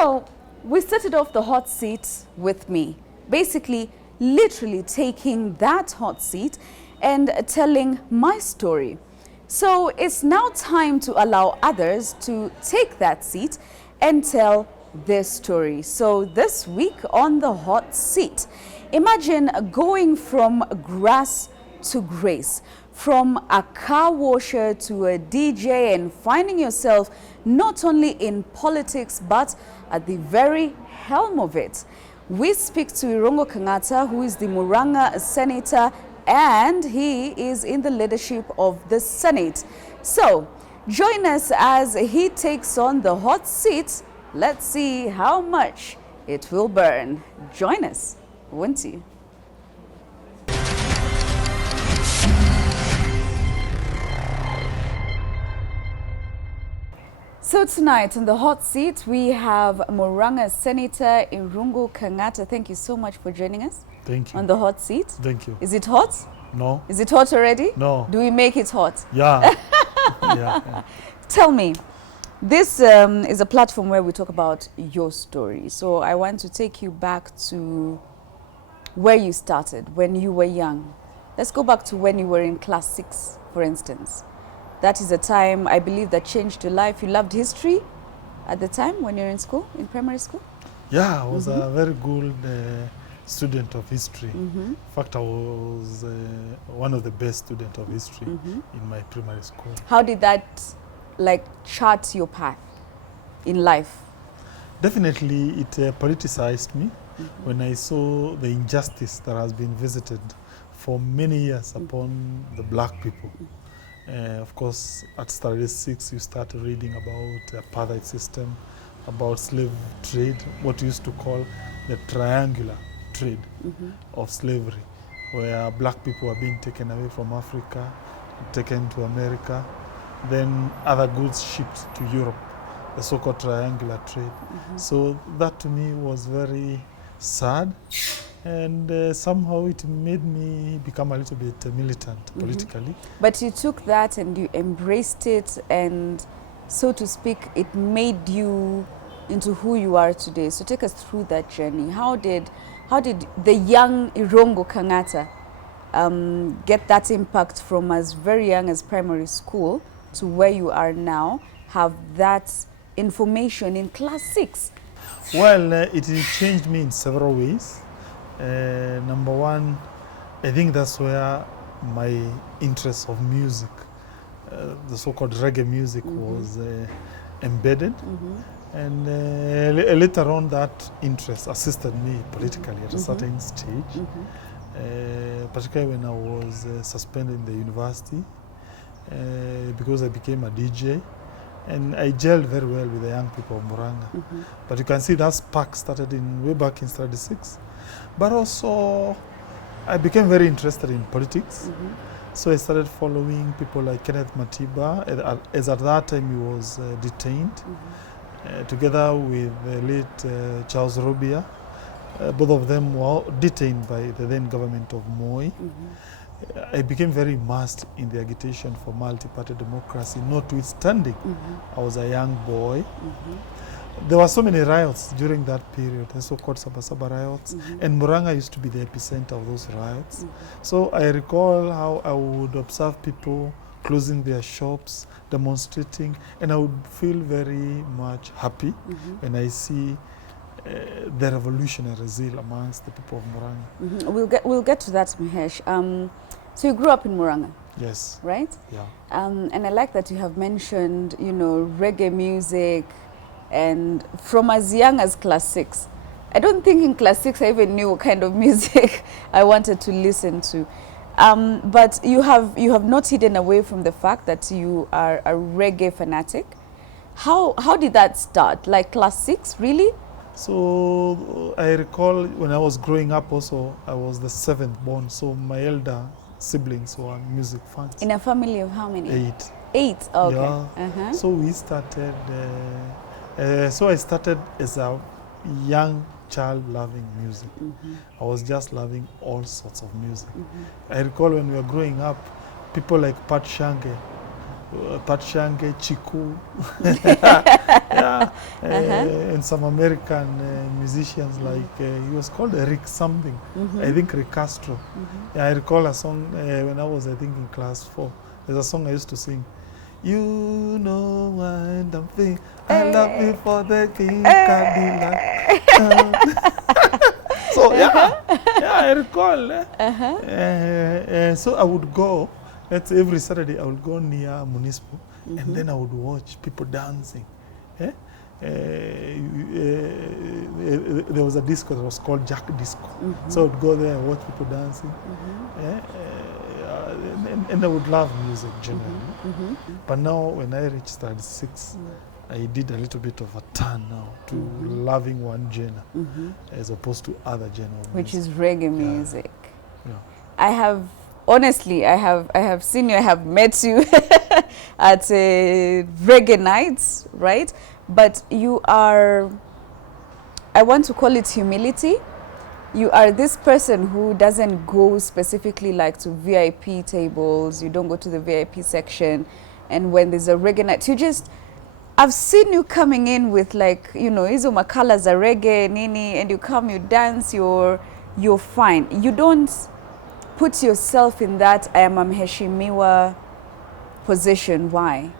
So we started off the hot seat with me, basically literally taking that hot seat and telling my story. So it's now time to allow others to take that seat and tell their story. So this week on the hot seat, imagine going from grass to grace, from a car washer to a DJ, and finding yourself not only in politics but at the very helm of it. We speak to Irungu Kangata, who is the Muranga senator, and he is in the leadership of the Senate. So join us as he takes on the hot seat. Let's see how much it will burn. Join us, won't you? So tonight on the hot seat, we have Muranga Senator Irungu Kangata. Thank you so much for joining us. Thank you. On the hot seat. Thank you. Is it hot? No. Is it hot already? No. Do we make it hot? Yeah. Yeah. Tell me, this is a platform where we talk about your story. So I want to take you back to where you started, when you were young. Let's go back to when you were in class 6, for instance. That is a time, I believe, that changed your life. You loved history at the time when you were in school, in primary school? Yeah, I was a very good student of history. In fact, I was one of the best students of history in my primary school. How did that chart your path in life? Definitely, it politicized me when I saw the injustice that has been visited for many years upon the black people. Of course, at study 6, you start reading about apartheid system, about slave trade, what you used to call the triangular trade of slavery, where black people are being taken away from Africa, taken to America, then other goods shipped to Europe, the so-called triangular trade. So that to me was very sad, and somehow it made me become a little bit militant politically. But you took that and you embraced it, and so to speak, it made you into who you are today. So take us through that journey. How did the young Irungu Kangata get that impact from as very young as primary school to where you are now, have that information in class 6? Well, it changed me in several ways. Number one, I think that's where my interest of music, the so-called reggae music, was embedded. And later on, that interest assisted me politically at a certain stage, particularly when I was suspended in the university because I became a DJ. And I gelled very well with the young people of Muranga. But you can see that spark started way back in study 6. But also, I became very interested in politics. So I started following people like Kenneth Matiba, as at that time he was detained, together with the late Charles Robia. Both of them were detained by the then government of Moi. I became very immersed in the agitation for multi-party democracy, notwithstanding I was a young boy. There were so many riots during that period, the so-called Sabasaba riots, and Muranga used to be the epicenter of those riots. So I recall how I would observe people closing their shops, demonstrating, and I would feel very much happy when I see the revolutionary zeal amongst the people of Muranga. We'll get to that, Mahesh. So you grew up in Muranga? Yes. Right? Yeah. And I like that you have mentioned, reggae music, and from as young as class 6. I don't think in class 6 I even knew what kind of music I wanted to listen to. But you have not hidden away from the fact that you are a reggae fanatic. How did that start? Like class 6, really? So I recall when I was growing up also, I was the 7th born, so my elder siblings were music fans. In a family of how many? 8. 8, okay. Yeah. So we started, so I started as a young child loving music. I was just loving all sorts of music. I recall when we were growing up, people like Pat Shange, Patshange, Chiku, yeah, and some American musicians like he was called Rick something, I think Rick Castro. Yeah, I recall a song when I was, I think, in class 4. There's a song I used to sing. You know what I'm feeling. I love you for the King Cadillac. So yeah, I recall. So I would go. That's every Saturday. I would go near Municipal, and then I would watch people dancing. Eh? There was a disco that was called Jack Disco. So I would go there and watch people dancing. And I would love music generally. But now when I reached 36, I did a little bit of a turn now to loving one genre as opposed to other genres. Which is reggae music. Yeah. I have, honestly, I have seen you, I have met you at reggae nights, right? But you are, I want to call it humility. You are this person who doesn't go specifically like to VIP tables. You don't go to the VIP section. And when there's a reggae night, you just, I've seen you coming in with like, you know, hizo makala za reggae, nini, and you come, you dance, you're fine. You don't put yourself in that I am a mheshimiwa position. Why?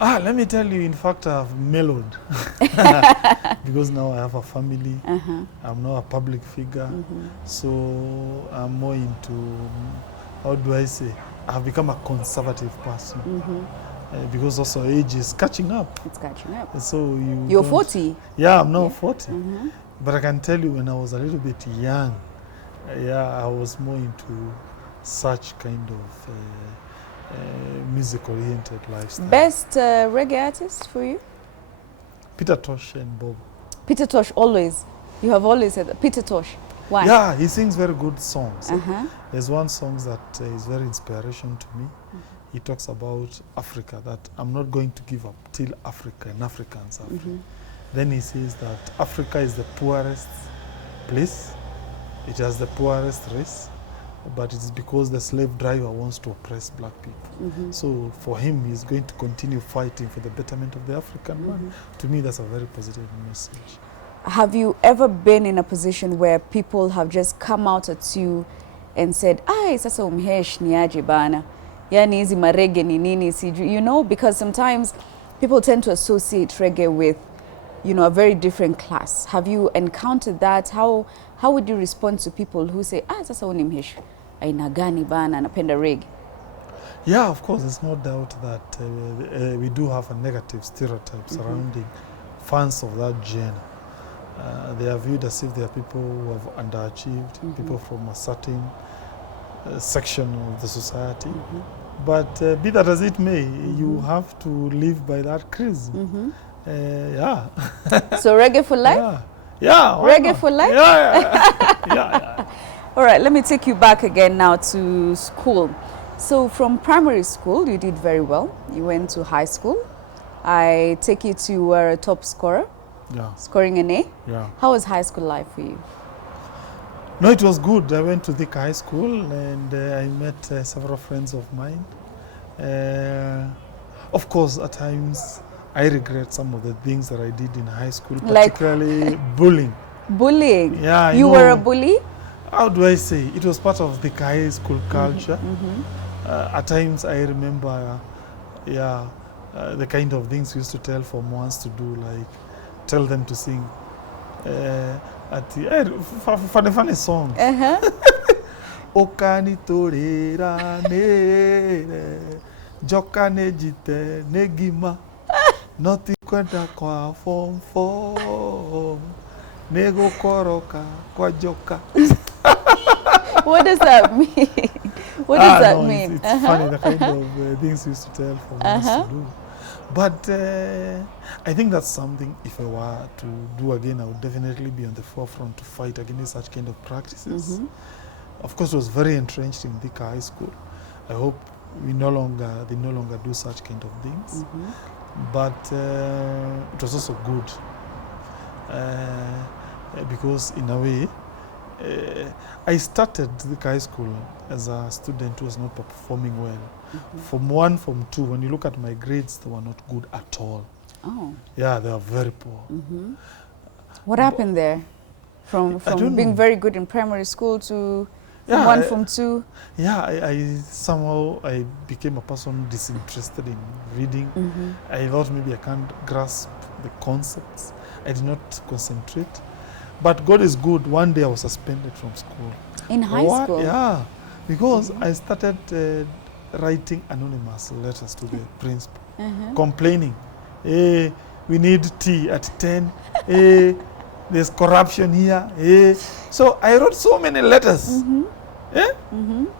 Let me tell you, in fact, I've mellowed. Because now I have a family. I'm now a public figure. So I'm more into, how do I say, I've become a conservative person. Because also age is catching up. It's catching up. So you're 40? Yeah, I'm now 40. But I can tell you, when I was a little bit young, I was more into such kind of music-oriented lifestyle. Best reggae artist for you? Peter Tosh and Bob. Peter Tosh, always. You have always said that. Peter Tosh. Why? Yeah, he sings very good songs. There's one song that is very inspirational to me. He talks about Africa, that I'm not going to give up till Africa and Africans are free. Then he says that Africa is the poorest place. It has the poorest race. But it's because the slave driver wants to oppress black people. So for him, he's going to continue fighting for the betterment of the African man. To me, that's a very positive message. Have you ever been in a position where people have just come out at you and said, "Ay, sasa umhesh ni aje bana. Yani hizi marege ni nini siju." You know, because sometimes people tend to associate reggae with, you know, a very different class. Have you encountered that? How would you respond to people who say, sasa unimhesh aina gani bana napenda reggae? Yeah, of course, there's no doubt that we do have a negative stereotype surrounding fans of that genre. They are viewed as if they are people who have underachieved, people from a certain section of the society. But be that as it may, you have to live by that creed. Yeah. So reggae for life? Yeah. Reggae for life? Yeah. All right, let me take you back again now to school. So from primary school, you did very well. You went to high school. I take it you were a top scorer. Yeah. Scoring an A. Yeah. How was high school life for you? No, it was good. I went to Thika High School and I met several friends of mine. Of course, at times, I regret some of the things that I did in high school, particularly bullying. Bullying? Yeah, you were a bully? How do I say? It was part of the high school culture. At times, I remember, the kind of things we used to tell Form 1s to do, like tell them to sing. At the funny songs. Okani torera ne jokane jite negima noti kwenda kwa Form 4 nego koroka kwa joka. What does that mean? What does that mean? It's funny, the kind of things we used to tell Form 1s to do. But I think that's something, if I were to do again, I would definitely be on the forefront to fight against such kind of practices. Of course, it was very entrenched in Thika High School. I hope they no longer do such kind of things. But it was also good because in a way, I started the high school as a student who was not performing well. Form 1, Form 2, when you look at my grades, they were not good at all. Oh. Yeah, they were very poor. What happened there? From being know. very good in primary school to Yeah, Form 1, Form 2? Yeah, I somehow I became a person disinterested in reading. I thought maybe I can't grasp the concepts. I did not concentrate. But God is good. One day I was suspended from school. In high school? Yeah, because I started writing anonymous letters to the principal, complaining, hey, we need tea at 10, hey, there's corruption here, hey. So I wrote so many letters,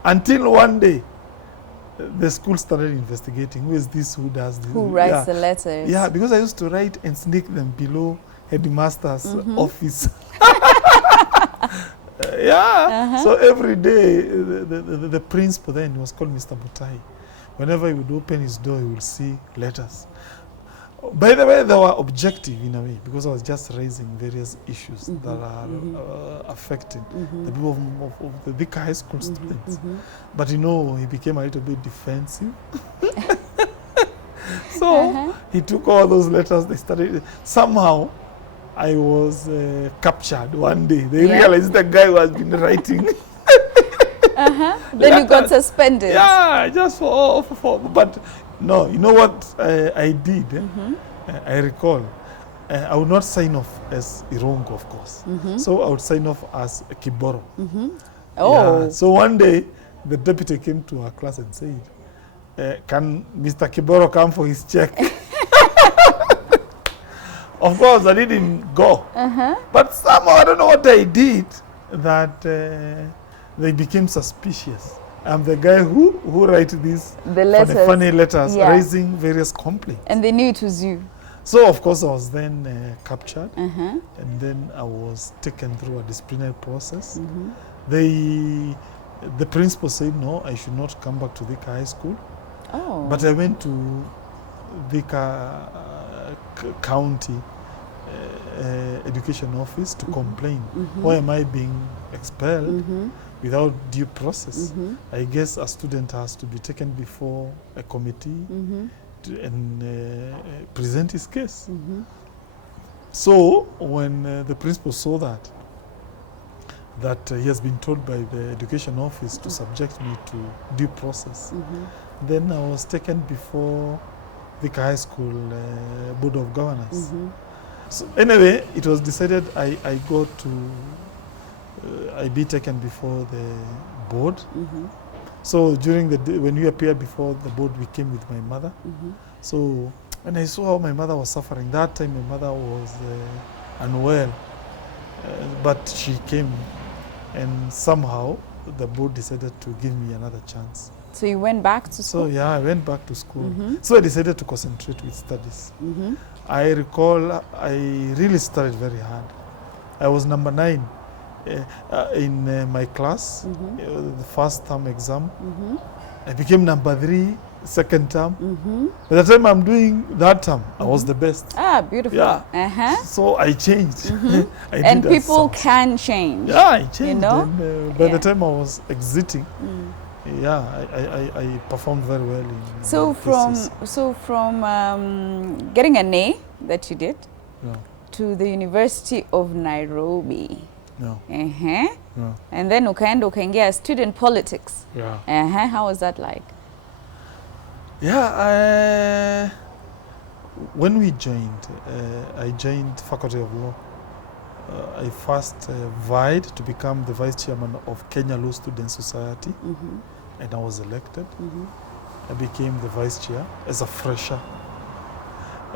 until one day the school started investigating, who is this, who does this? Who writes the letters? Yeah, because I used to write and sneak them below headmaster's office. So every day the principal then was called Mr. Mutai. Whenever he would open his door, he would see letters. By the way, they were objective in a way, because I was just raising various issues that are affecting the people of the big high school students. But you know, he became a little bit defensive. So he took all those letters, they started, somehow I was captured one day. They realized the guy who has been writing. Then you got suspended. Yeah, just for but no, you know what I did? I recall, I would not sign off as Irungu, of course. So I would sign off as Kiboro. Oh. Yeah. So one day, the deputy came to our class and said, can Mr. Kiboro come for his check? Of course, I didn't go. But somehow, I don't know what I did, that they became suspicious. I'm the guy who writes these funny letters, raising various complaints. And they knew it was you. So, of course, I was then captured. And then I was taken through a disciplinary process. The principal said, no, I should not come back to Thika High School. Oh. But I went to Thika County Education Office to complain. Why am I being expelled without due process? I guess a student has to be taken before a committee and present his case. So when the principal saw that he has been told by the education office to subject me to due process, then I was taken before the High School Board of Governors. So anyway, it was decided I be taken before the board. So during the day, when we appeared before the board, we came with my mother. So when I saw how my mother was suffering, that time my mother was unwell, but she came, and somehow the board decided to give me another chance. So you went back to school? So yeah, I went back to school. So I decided to concentrate with studies. I recall I really studied very hard. I was number 9 in my class, the first term exam. I became number 3, second term. By the time I'm doing that term, I was the best. Ah, beautiful. Yeah. So I changed. And people can change. Yeah, I changed. You know? And, by the time I was exiting, I performed very well in So from getting an A that you did to the University of Nairobi. And then ukaingia student politics. How was that like? Yeah, when we joined, I joined Faculty of Law. I first vied to become the vice chairman of Kenya Law Student Society, and I was elected. I became the vice chair as a fresher.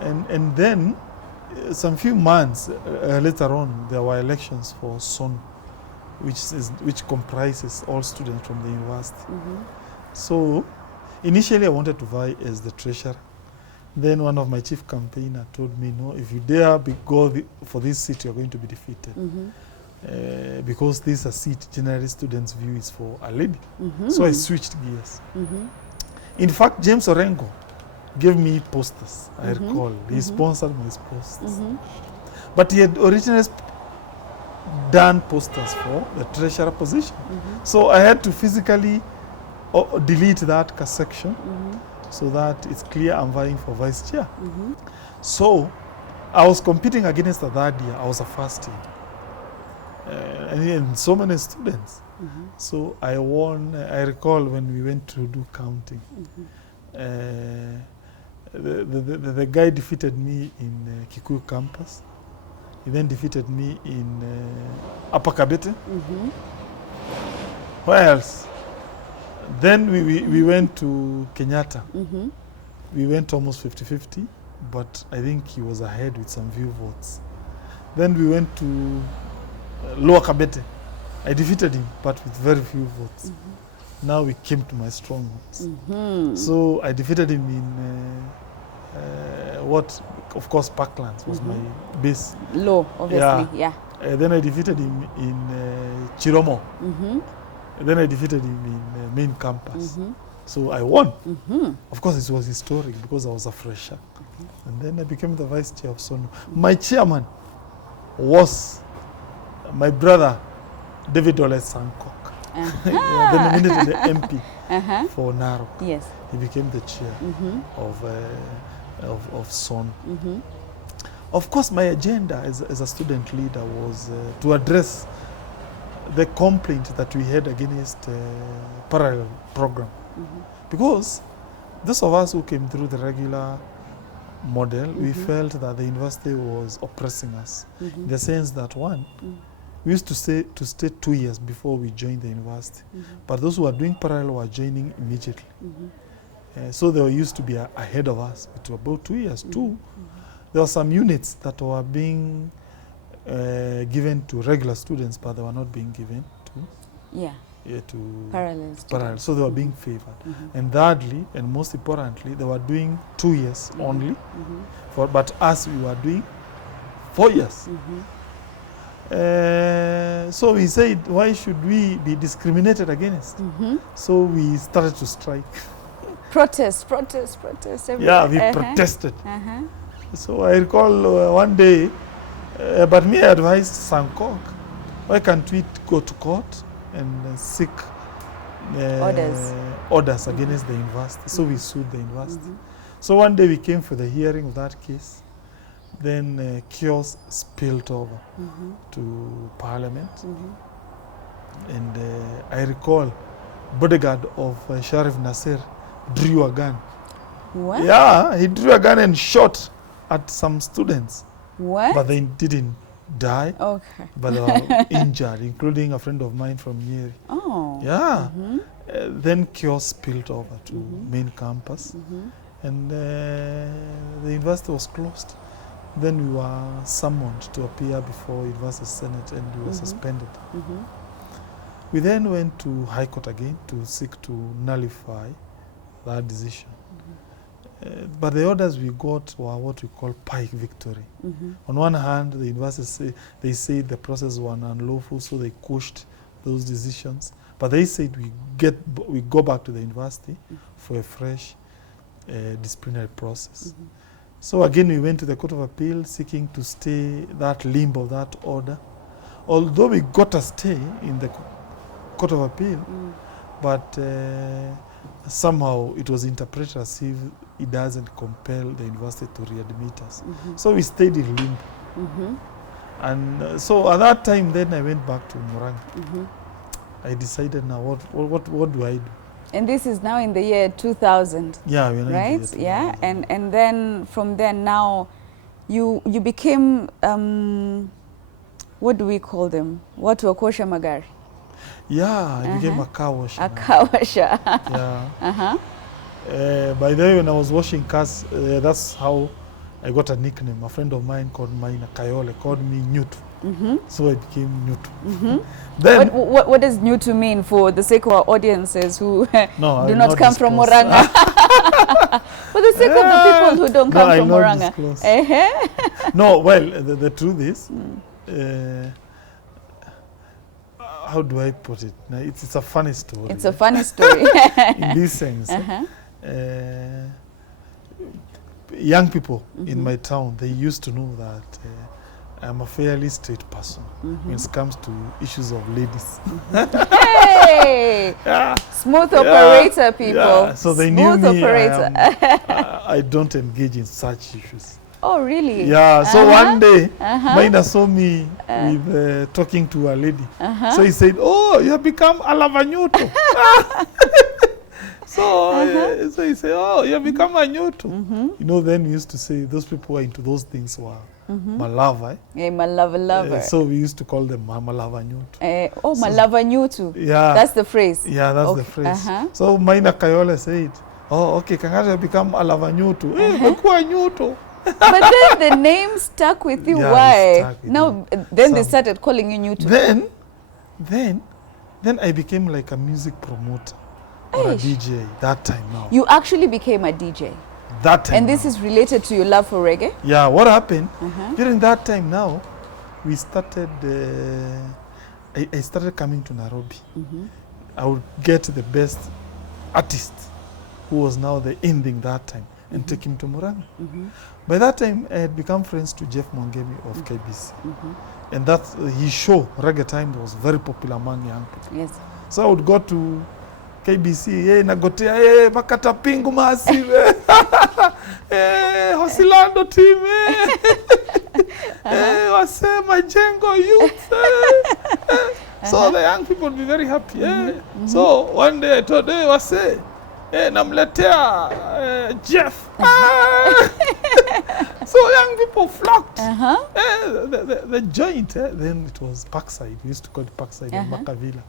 And then, some few months later on, there were elections for SON, which comprises all students from the university. So, initially I wanted to vie as the treasurer. Then one of my chief campaigner told me, no, if you dare go for this seat, you're going to be defeated. Because this is a seat generally students view is for a lady. So I switched gears. In fact, James Orengo gave me posters, I recall. He sponsored my posters. But he had originally done posters for the treasurer position. So I had to physically delete that section so that it's clear I'm vying for vice chair. So I was competing against the third year. I was a first year. And so many students. So I won. I recall when we went to do counting. The guy defeated me in Kikuyu campus. He then defeated me in Upper Kabete. Where else? Then we went to Kenyatta. We went almost 50-50, but I think he was ahead with some few votes. Then we went to Lower Kabete. I defeated him, but with very few votes. Now we came to my strongholds. So I defeated him in what, of course, Parklands was my base. Low, obviously, yeah. Then I defeated him in Chiromo. Then I defeated him in main campus. So I won. Of course, it was historic because I was a fresher. And then I became the vice chair of SONU. My chairman was my brother, David Ole Sankok. Then nominated the MP for Narok. Yes. He became the chair of SONU. Of course, my agenda as a student leader was to address the complaint that we had against parallel program. Because those of us who came through the regular model, we felt that the university was oppressing us. In the sense that, one, we used to stay 2 years before we joined the university. But those who were doing parallel were joining immediately. So they used to be ahead of us to about 2 years. Two, there were some units that were being given to regular students, but they were not being given to parallel. So they were being favored. And thirdly, and most importantly, they were doing 2 years only. But us, we were doing 4 years. So we said, why should we be discriminated against? So we started to strike. Protest everywhere. Yeah, we protested. So I recall one day, but me I advised Sankok, why can't we go to court and seek orders against the university? So we sued the university. So one day we came for the hearing of that case. Then chaos spilled over to Parliament. And I recall bodyguard of Sharif Nasser drew a gun. What? Yeah, he drew a gun and shot at some students. What? But they didn't die. Okay. But they were injured, including a friend of mine from Nyeri. Oh. Yeah. Then chaos spilled over to main campus. And the university was closed. Then we were summoned to appear before University Senate and we were suspended. We then went to High Court again to seek to nullify that decision. But the orders we got were what we call pike victory. On one hand, the university they said the process was unlawful, so they quashed those decisions. But they said we go back to the university for a fresh disciplinary process. So again, we went to the Court of Appeal seeking to stay that limb of that order. Although we got a stay in the Court of Appeal, but somehow it was interpreted as if it doesn't compel the university to readmit us. So we stayed in limbo. And so at that time, then I went back to Murang'a. I decided now, what do I do? And this is now in the year 2000. Yeah, we're right? in the year 2000. Yeah, and then from there now, you became what do we call them? What were kosha magari? Yeah, I became a car washer. A car washer. Yeah. By the way, when I was washing cars, that's how I got a nickname. A friend of mine called Maina Kayole called me Newt. So I became Newt. Then what does Newt mean for the sake of our audiences who do not come from Murang'a? For the sake of the people who don't come from Murang'a. No, well, the truth is, how do I put it? It's a funny story. It's a funny story. In this sense. Young people in my town, they used to know that I'm a fairly straight person when it comes to issues of ladies. Hey! Yeah. Smooth operator, people. Yeah. So they Smooth knew me. operator. I don't engage in such issues. Oh, really? Yeah. So one day, Uh-huh. Maina saw me with talking to a lady. So he said, "Oh, you have become a lavanyuto." So he said, "Oh, you have become a nyuto." You know, then we used to say those people who are into those things were malava. Yeah, my lover. So we used to call them malava nyuto. My lover knew too. Yeah. That's the phrase. Yeah, that's the phrase. So Maina Kayole said, "Oh, okay, Kangata have become a lavanyuto." Hey, mekuwa nyuto. But then the name stuck with you. Yeah, Why? it stuck with Now, me. then they started calling you Newton. Then I became like a music promoter or a Eish. DJ that time now. You actually became a DJ. That time And this now. is related to your love for reggae? Yeah, what happened during that time now, we started, I started coming to Nairobi. I would get the best artist who was now the ending that time and take him to Murang'a. By that time, I had become friends to Jeff Mwangemi of KBC. And that his show, Reggae Time, was very popular among young people. Yes. So I would go to KBC, hey, nagotea, hey, makata pingu massive, hey, Hosilando team, hey, wase majengo youth. So the young people would be very happy. So one day I told, hey, wase, hey, namletea Jeff. So young people flocked. The joint, then it was Parkside. We used to call it Parkside in Makavila.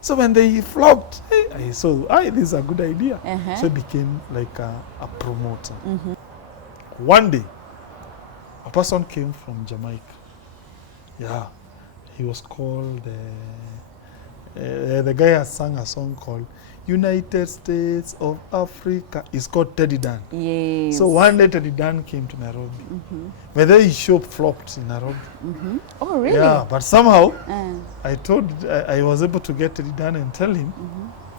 So when they flocked, I saw, this is a good idea. So it became like a promoter. One day, a person came from Jamaica. Yeah, he was called, the guy has sung a song called United States of Africa. It's called Teddy Dan. Yes. So one day Teddy Dan came to Nairobi. But then his show flopped in Nairobi. Oh, really? Yeah, but somehow I was able to get Teddy Dan and tell him,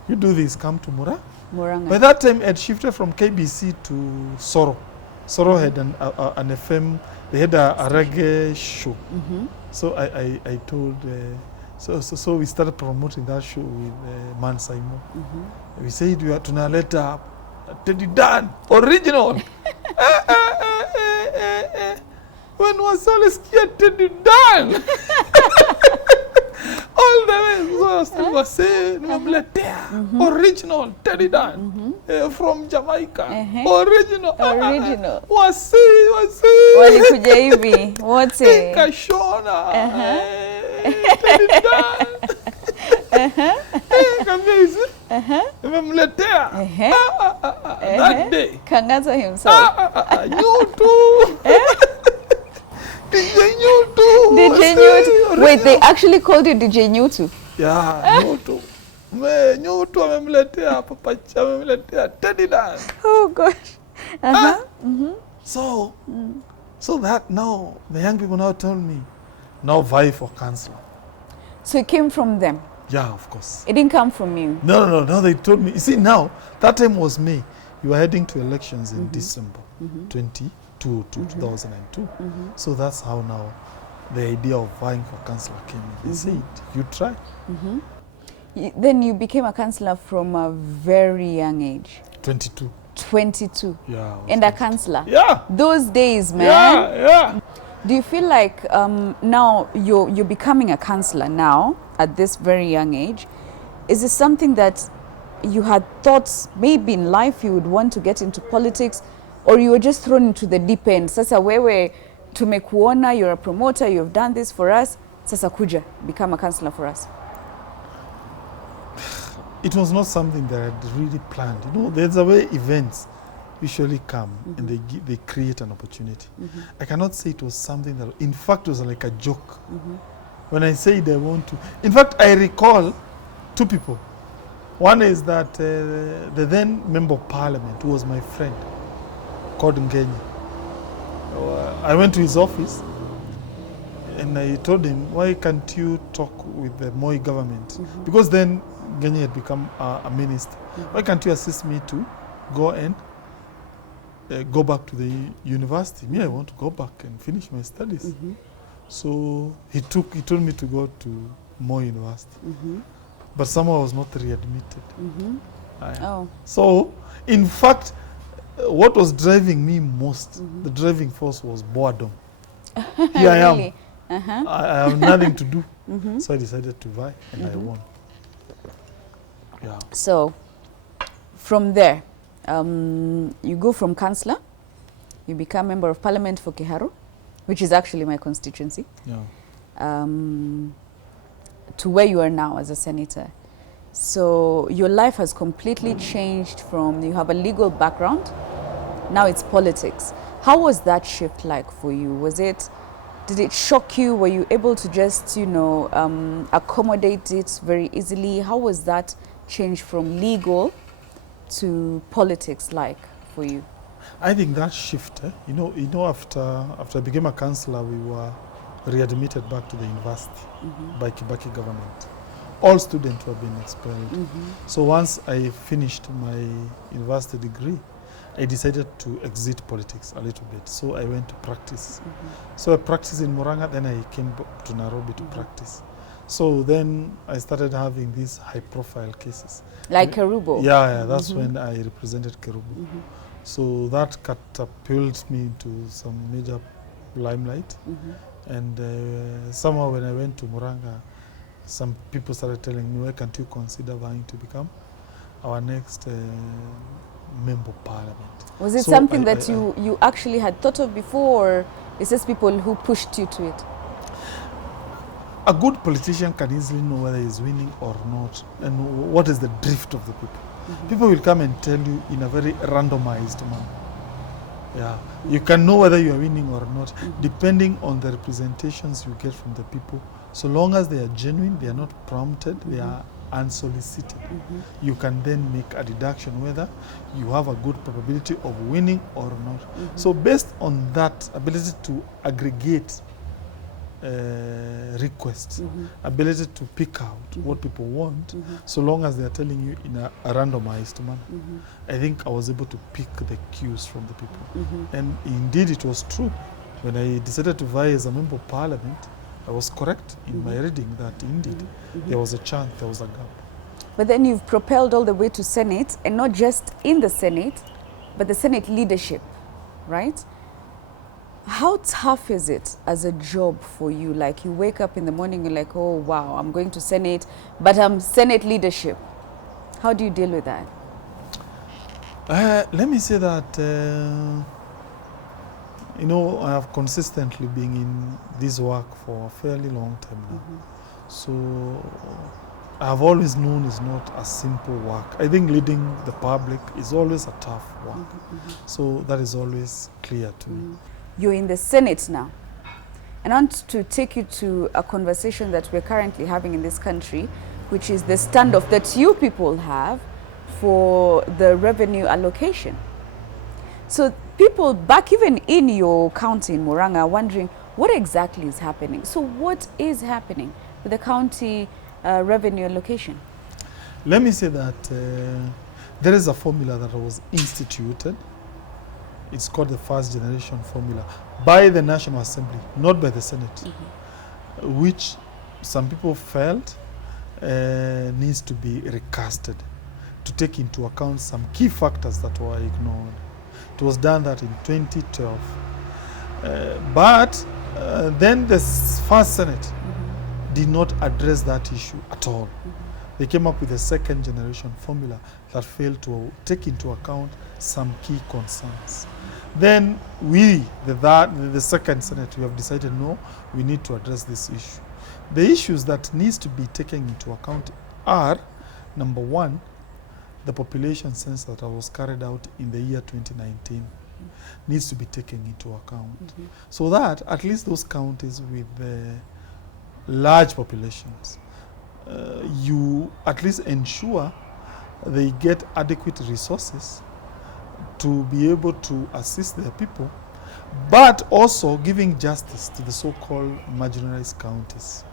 you do this, come to Murang'a. By that time, I'd shifted from KBC to Soro. Soro had an FM, they had a reggae show. So I told, so we started promoting that show with Man Saimo. We said, we are tunaleta Teddy Dan, original. When was always scared Teddy Dan? All the way, so I still was saying, original Teddy Dan from Jamaica. Original. Wasi. Walikuja hivi wote. Kashona. Teddy Dan. Kamezi. Nimemletea. That day. Kangata himself. You too. DJ Nyutu. DJ Nyutu. Wait, they actually called you DJ Nyutu? Yeah, Nyutu. Nyutu amemletea papacha, amemletea Teddy Dan. Oh gosh. So that now, the young people now told me, now vie for councillor. So it came from them? Yeah, of course. It didn't come from you? No, they told me. You see, now, that time was May. You were heading to elections in December 2002. So that's how now the idea of vying for councillor came in. They said, you try. Then you became a councillor from a very young age? 22. 22? Yeah. And a councillor? Yeah. Those days, man. Yeah. Do you feel like now you're becoming a councillor now at this very young age? Is it something that you had thought maybe in life you would want to get into politics, or you were just thrown into the deep end? Sasa wewe tumekuona, you're a promoter, you've done this for us, sasa kuja, become a councillor for us. It was not something that I'd really planned. You know, there's a way events usually come and they create an opportunity. I cannot say it was something that, in fact, it was like a joke. When I said I want to, in fact, I recall two people. One is that the then member of parliament, who was my friend, called Ngenya. I went to his office and I told him, why can't you talk with the Moi government? Because then Ngenya had become a minister. Why can't you assist me to go and go back to the university? Me, I want to go back and finish my studies. So he told me to go to Moi University. But somehow I was not readmitted. Oh. So, in fact, what was driving me most, the driving force was boredom. Here I am. Really? I have nothing to do. So I decided to vie and I won. Yeah. So, from there, you go from councillor, you become member of parliament for Kiharu, which is actually my constituency, Yeah. to where you are now as a senator. So your life has completely changed from, you have a legal background, now it's politics. How was that shift like for you? Did it shock you? Were you able to just, accommodate it very easily? How was that change from legal to politics like for you? I think that shift, after I became a councillor, we were readmitted back to the university by Kibaki government. All students were being expelled. So once I finished my university degree, I decided to exit politics a little bit. So I went to practice. So I practiced in Murang'a, then I came to Nairobi to practice. So then I started having these high-profile cases. Like Kerubo? Yeah, that's when I represented Kerubo. So that catapulted me into some major limelight. And somehow when I went to Murang'a, some people started telling me, why can't you consider vying to become our next member of parliament? Was it something that you actually had thought of before, or is this people who pushed you to it? A good politician can easily know whether he's winning or not and what is the drift of the people. People will come and tell you in a very randomized manner. Yeah, you can know whether you are winning or not depending on the representations you get from the people. So long as they are genuine, they are not prompted, they are unsolicited. You can then make a deduction whether you have a good probability of winning or not. So based on that ability to aggregate requests, ability to pick out what people want, so long as they are telling you in a randomized manner, I think I was able to pick the cues from the people. And indeed it was true. When I decided to vie as a member of parliament, I was correct in my reading that indeed there was a chance, there was a gap. But then you've propelled all the way to Senate, and not just in the Senate, but the Senate leadership, right? How tough is it as a job for you? Like you wake up in the morning, you're like, oh wow, I'm going to Senate, but I'm Senate leadership. How do you deal with that? Let me say that I have consistently been in this work for a fairly long time now. So I have always known it's not a simple work. I think leading the public is always a tough work. So that is always clear to me. You're in the Senate now. And I want to take you to a conversation that we're currently having in this country, which is the standoff that you people have for the revenue allocation. So people back even in your county in Murang'a are wondering what exactly is happening. So what is happening with the county revenue allocation? Let me say that there is a formula that was instituted. It's called the first generation formula by the National Assembly, not by the Senate, which some people felt needs to be recasted to take into account some key factors that were ignored. It was done that in 2012. But then the first Senate did not address that issue at all. They came up with a second generation formula that failed to take into account some key concerns. Then we, the second Senate, we have decided, no, we need to address this issue. The issues that needs to be taken into account are, number one, the population census that was carried out in the year 2019 needs to be taken into account. So that at least those counties with large populations, you at least ensure they get adequate resources to be able to assist their people, but also giving justice to the so-called marginalized counties.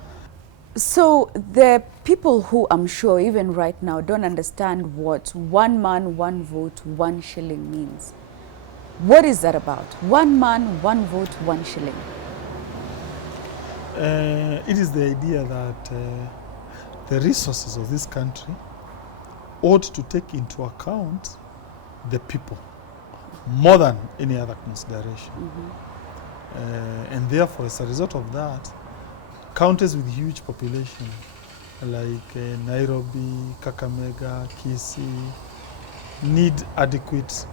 So the people who I'm sure even right now don't understand what 1 man, 1 vote, 1 shilling means. What is that about? 1 man, 1 vote, 1 shilling. It is the idea that the resources of this country ought to take into account the people more than any other consideration. And therefore, as a result of that, counties with huge population like Nairobi, Kakamega, Kisii need adequate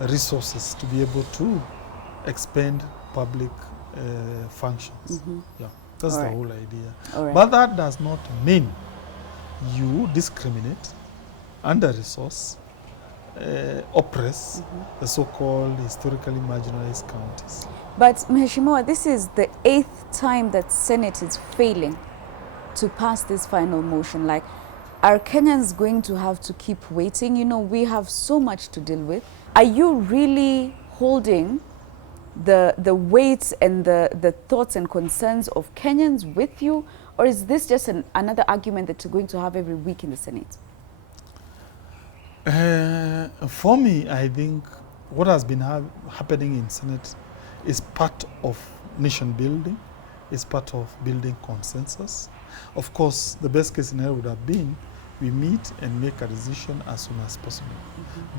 resources to be able to expand public functions. Yeah, that's the whole idea. But that does not mean you discriminate, under-resource, oppress the so-called historically marginalized counties. But Mheshimiwa, this is the 8th time that Senate is failing to pass this final motion. Like, are Kenyans going to have to keep waiting? You know, we have so much to deal with. Are you really holding the weight and the thoughts and concerns of Kenyans with you? Or is this just another argument that you're going to have every week in the Senate? For me, I think what has been happening in Senate is part of nation building, is part of building consensus. Of course, the best case scenario would have been we meet and make a decision as soon as possible.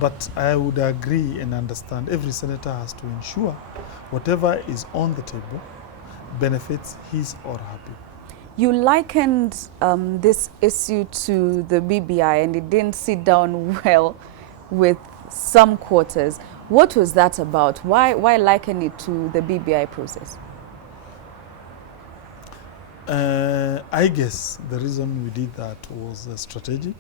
But I would agree and understand every senator has to ensure whatever is on the table benefits his or her people. You likened this issue to the BBI, and it didn't sit down well with some quarters. What was that about? Why liken it to the BBI process? I guess the reason we did that was strategic.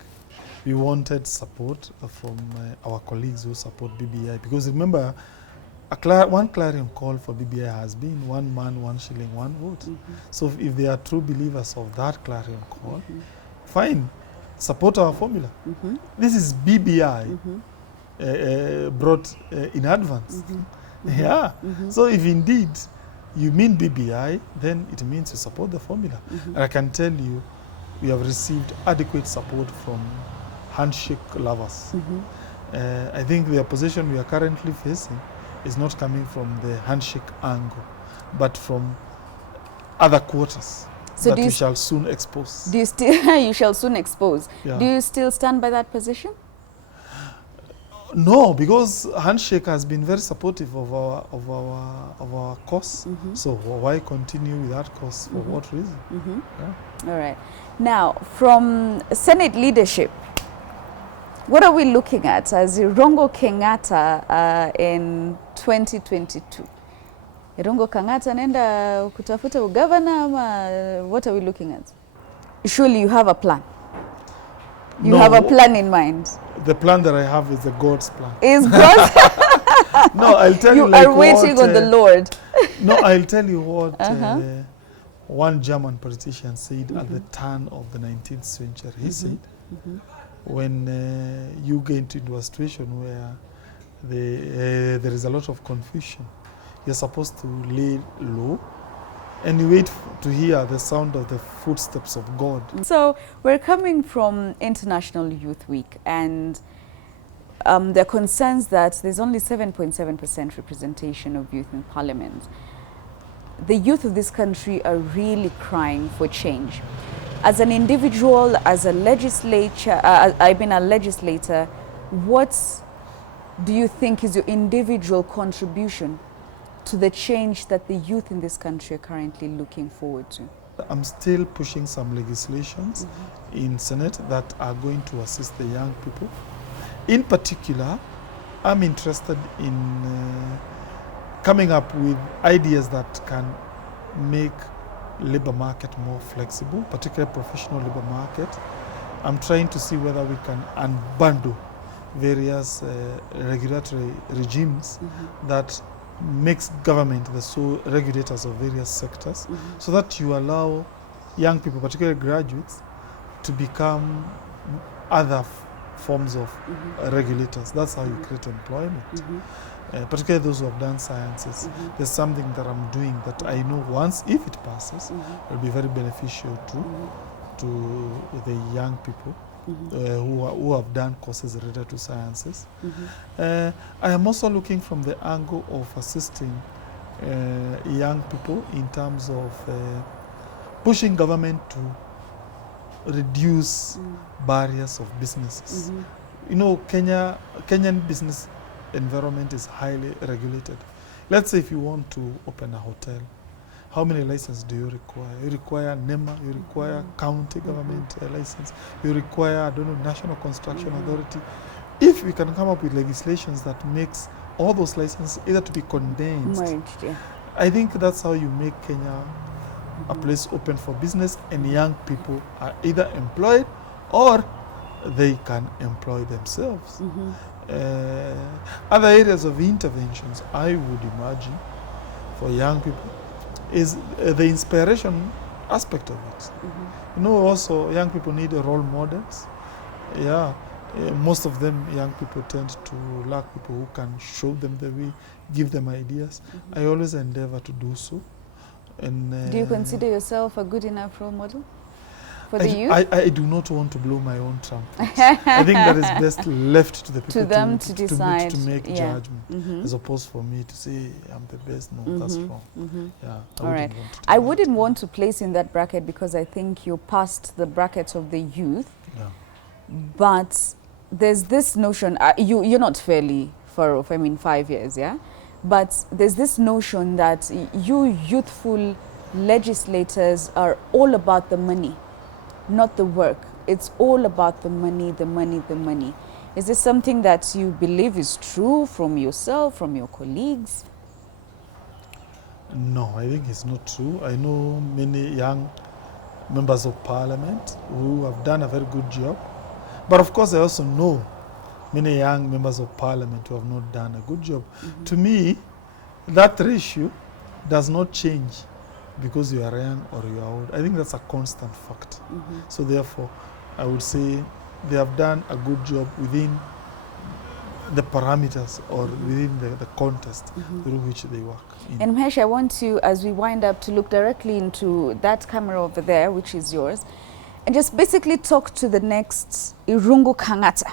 We wanted support from our colleagues who support BBI, because remember, one clarion call for BBI has been 1 man, 1 shilling, 1 vote. So if they are true believers of that clarion call, fine, support our formula. This is BBI brought in advance. Yeah. So if indeed you mean BBI, then it means you support the formula. And I can tell you, we have received adequate support from handshake lovers. I think the opposition we are currently facing is not coming from the handshake angle, but from other quarters that we shall soon expose. Do you still, you shall soon expose. Yeah. Do you still stand by that position? No, because handshake has been very supportive of our cause. So why continue with that cause? For what reason? Yeah. All right. Now, from Senate leadership, what are we looking at as Irungu Kangata in 2022? Irungu Kangata nenda kutafuta ugavana ama what are we looking at? Surely you have a plan. You have a plan in mind. The plan that I have is the God's plan. Is God? No, I'll tell you. You are waiting on the Lord. No, I'll tell you what one German politician said at the turn of the 19th century. He said, when you get into a situation where there is a lot of confusion, you're supposed to lay low and you wait to hear the sound of the footsteps of God. So we're coming from International Youth Week, and there are concerns that there's only 7.7% representation of youth in Parliament. The youth of this country are really crying for change. As an individual, as a legislator, what do you think is your individual contribution to the change that the youth in this country are currently looking forward to? I'm still pushing some legislations in Senate that are going to assist the young people. In particular, I'm interested in coming up with ideas that can make labor market more flexible, particularly professional labor market. I'm trying to see whether we can unbundle various regulatory regimes that makes government the sole regulators of various sectors, so that you allow young people, particularly graduates, to become other forms of regulators. That's how you create employment. Particularly those who have done sciences. There's something that I'm doing that I know once, if it passes, will be very beneficial to the young people who have done courses related to sciences. I am also looking from the angle of assisting young people in terms of pushing government to reduce barriers of businesses. You know, Kenyan business environment is highly regulated. Let's say if you want to open a hotel, how many licenses do you require? You require NEMA, you require county government license, you require, I don't know, National Construction Authority. If we can come up with legislations that makes all those licenses either to be condensed, Merged, yeah. I think that's how you make Kenya a place open for business, and young people are either employed or they can employ themselves. Other areas of interventions, I would imagine, for young people is the inspiration aspect of it. You know, also young people need role models. Yeah, most of them, young people tend to lack people who can show them the way, give them ideas. I always endeavor to do so. And do you consider yourself a good enough role model for the youth? I do not want to blow my own trumpet. I think that is best left to the people to them to decide, to make judgment, as opposed for me to say I'm the best. No, that's wrong. Yeah, all right. I wouldn't want to place in that bracket because I think you're past the bracket of the youth. Yeah. But there's this notion, you're not fairly far off, I mean 5 years, yeah? But there's this notion that you youthful legislators are all about the money, not the work. It's all about the money, the money, the money. Is this something that you believe is true from yourself, from your colleagues? No, I think it's not true. I know many young members of parliament who have done a very good job. But of course, I also know many young members of parliament who have not done a good job. To me, that ratio does not change because you are young or you are old. I think that's a constant fact. So therefore, I would say they have done a good job within the parameters or within the context through which they work. And Mahesh, I want to, as we wind up, to look directly into that camera over there, which is yours, and just basically talk to the next Irungu Kangata.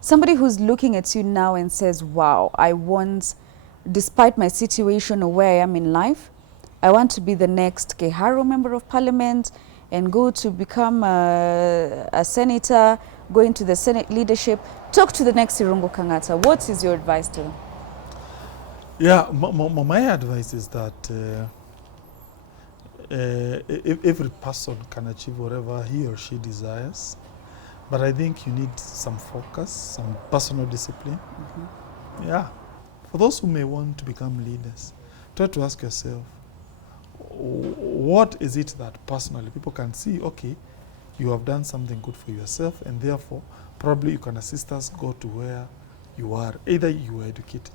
Somebody who's looking at you now and says, wow, I want, despite my situation or where I am in life, I want to be the next Keharo Member of Parliament and go to become a senator, go into the Senate leadership. Talk to the next Irungu Kangata. What is your advice to them? Yeah, my advice is that every person can achieve whatever he or she desires. But I think you need some focus, some personal discipline. Yeah. For those who may want to become leaders, try to ask yourself, what is it that personally people can see, okay, you have done something good for yourself, and therefore probably you can assist us go to where you are. Either you were educated,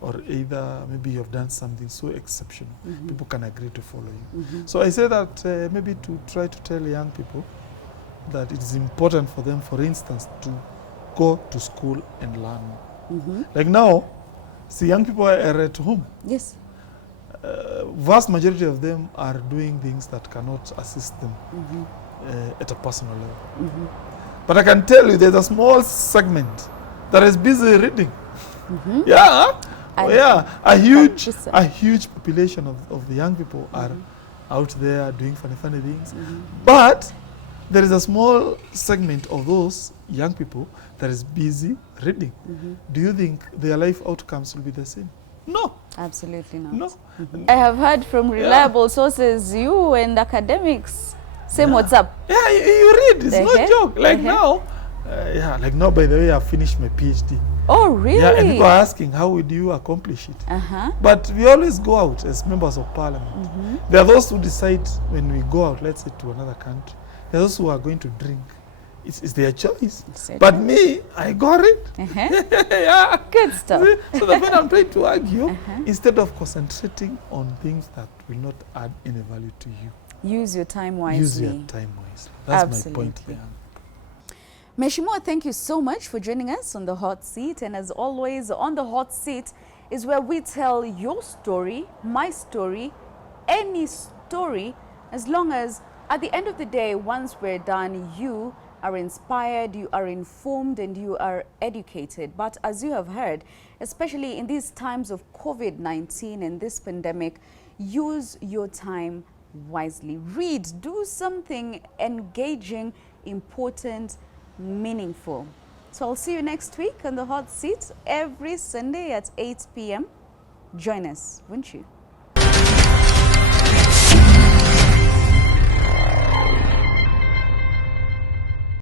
or either maybe you have done something so exceptional, people can agree to follow you. So I say that maybe to try to tell young people that it is important for them, for instance, to go to school and learn. Like now, see, young people are at home. Yes. Vast majority of them are doing things that cannot assist them at a personal level. But I can tell you there's a small segment that is busy reading. Yeah. A huge population of the young people are out there doing funny things. But there is a small segment of those young people that is busy reading. Do you think their life outcomes will be the same? No. Absolutely not. No. I have heard from reliable sources, you and academics, same what's up. Yeah, you read, it's no joke. Like now, like now, by the way, I've finished my PhD. Oh, really? Yeah, and people are asking, how would you accomplish it? But we always go out as members of parliament. There are those who decide when we go out, let's say to another country, there are those who are going to drink. It's their choice. But me, I got it. Yeah. Good stuff. So the point I'm trying to argue, instead of concentrating on things that will not add any value to you, use your time wisely. Use your time wisely. That's my point there. Meshimua, thank you so much for joining us on The Hot Seat. And as always, on The Hot Seat is where we tell your story, my story, any story, as long as at the end of the day, once we're done, you are inspired, you are informed, and you are educated. But as you have heard, especially in these times of COVID-19 and this pandemic, use your time wisely. Read, do something engaging, important, meaningful. So I'll see you next week on the hot seat every Sunday at 8 p.m. Join us, won't you?